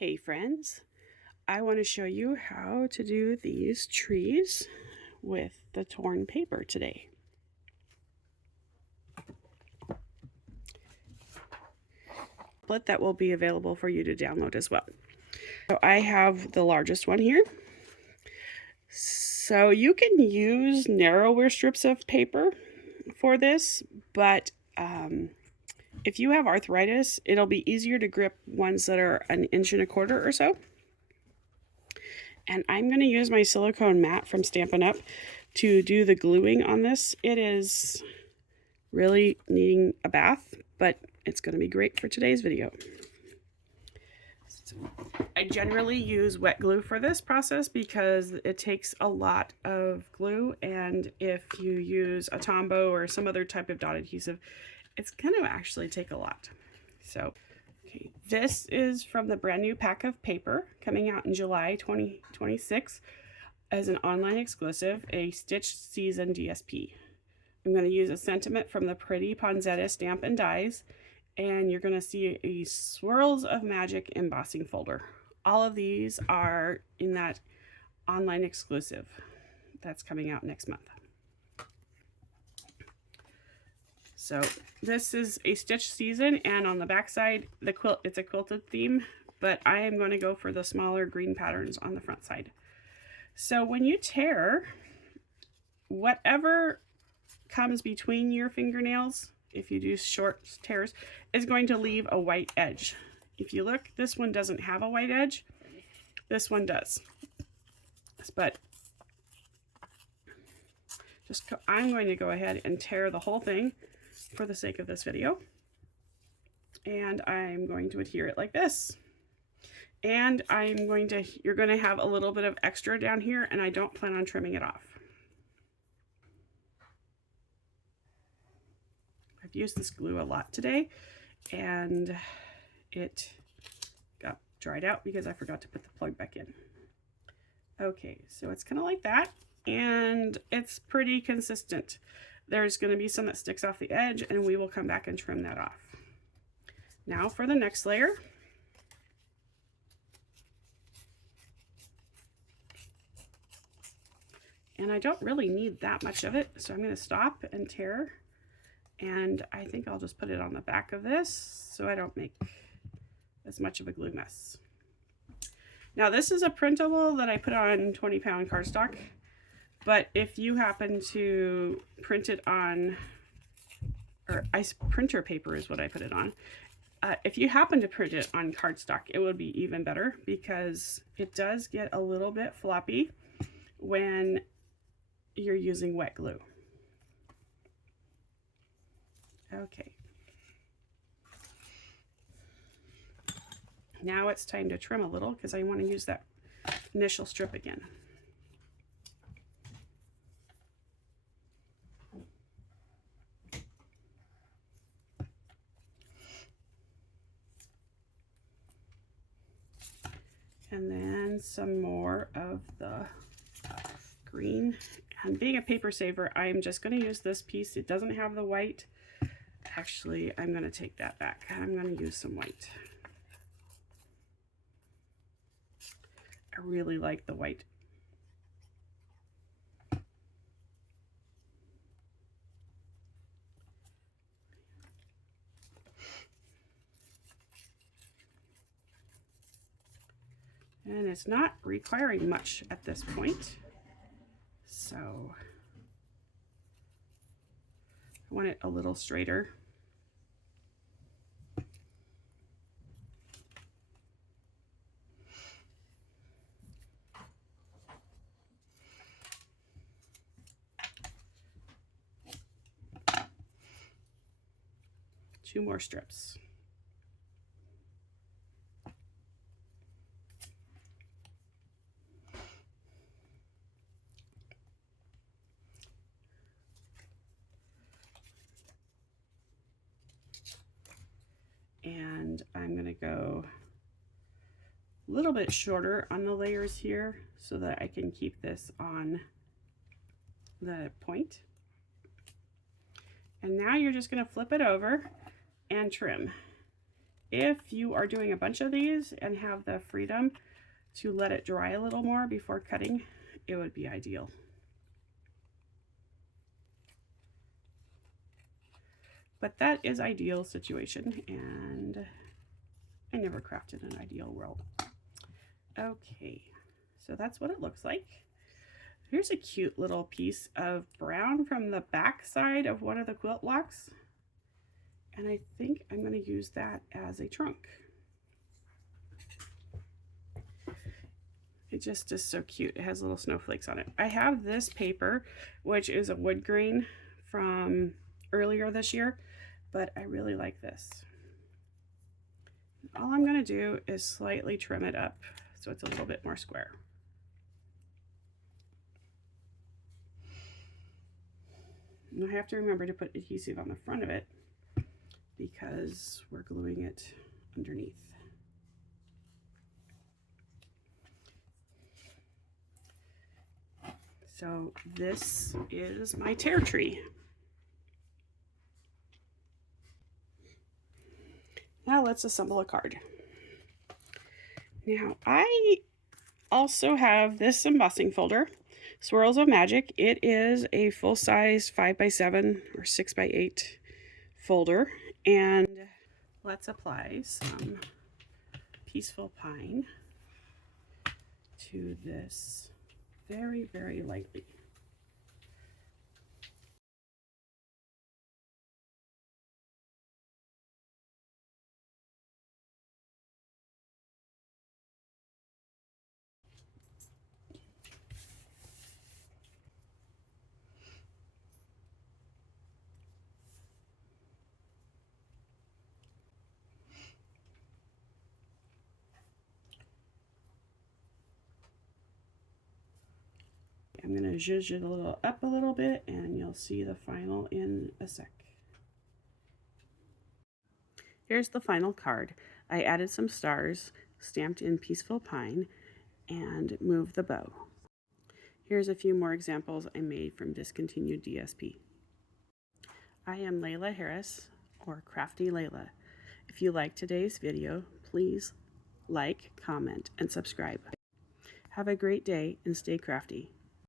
Hey friends, I want to show you how to do these trees with the torn paper today. That will be available for you to download as well. So I have the largest one here. So you can use narrower strips of paper for this, but if you have arthritis, it'll be easier to grip ones that are 1.25 inches or so. And I'm going to use my silicone mat from Stampin' Up! To do the gluing on this. It is really needing a bath, but it's going to be great for today's video. So I generally use wet glue for this process because it takes a lot of glue, and if you use a Tombow or some other type of dot adhesive, it's going to actually take a lot. So okay, this is from the brand new pack of paper coming out in July 2026 as an online exclusive, a Stitch Season DSP. I'm going to use a sentiment from the Pretty Ponzetta Stamp and Dies, and you're going to see a Swirls of Magic embossing folder. All of these are in that online exclusive that's coming out next month. So this is a Stitch Season, and on the back side, the quilt, it's a quilted theme, but I am going to go for the smaller green patterns on the front side. So when you tear, whatever comes between your fingernails, if you do short tears, is going to leave a white edge. If you look, this one doesn't have a white edge. This one does. But I'm going to go ahead and tear the whole thing for the sake of this video. And I'm going to adhere it like this. And you're going to have a little bit of extra down here, and I don't plan on trimming it off. I've used this glue a lot today, and it got dried out because I forgot to put the plug back in. Okay, so it's kind of like that, and it's pretty consistent. There's going to be some that sticks off the edge, and we will come back and trim that off. Now for the next layer. And I don't really need that much of it, so I'm going to stop and tear. And I think I'll just put it on the back of this so I don't make as much of a glue mess. Now this is a printable that I put on 20-pound cardstock, but if you happen to print it on, or printer paper is what I put it on. If you happen to print it on cardstock, it would be even better because it does get a little bit floppy when you're using wet glue. Okay. Now it's time to trim a little because I want to use that initial strip again. And then some more of the green. And being a paper saver, I'm just going to use this piece. It doesn't have the white. Actually, I'm going to take that back. I'm going to use some white. I really like the white. And it's not requiring much at this point. So I want it a little straighter. Two more strips. And I'm going to go a little bit shorter on the layers here so that I can keep this on the point. And now you're just going to flip it over and trim. If you are doing a bunch of these and have the freedom to let it dry a little more before cutting, it would be ideal. But that is ideal situation, and I never crafted an ideal world. Okay, so that's what it looks like. Here's a cute little piece of brown from the back side of one of the quilt blocks. And I think I'm going to use that as a trunk. It just is so cute. It has little snowflakes on it. I have this paper, which is a wood grain from earlier this year, but I really like this. All I'm going to do is slightly trim it up so it's a little bit more square. And I have to remember to put adhesive on the front of it because we're gluing it underneath. So this is my tear tree. Now let's assemble a card. Now I also have this embossing folder, Swirls of Magic. It is a full-size 5x7 or 6x8 folder, and let's apply some Peaceful Pine to this very, very lightly. I'm going to zhuzh it up a little bit, and you'll see the final in a sec. Here's the final card. I added some stars stamped in Peaceful Pine and moved the bow. Here's a few more examples I made from discontinued DSP. I am Layla Harris, or Crafty Layla. If you liked today's video, please like, comment, and subscribe. Have a great day and stay crafty.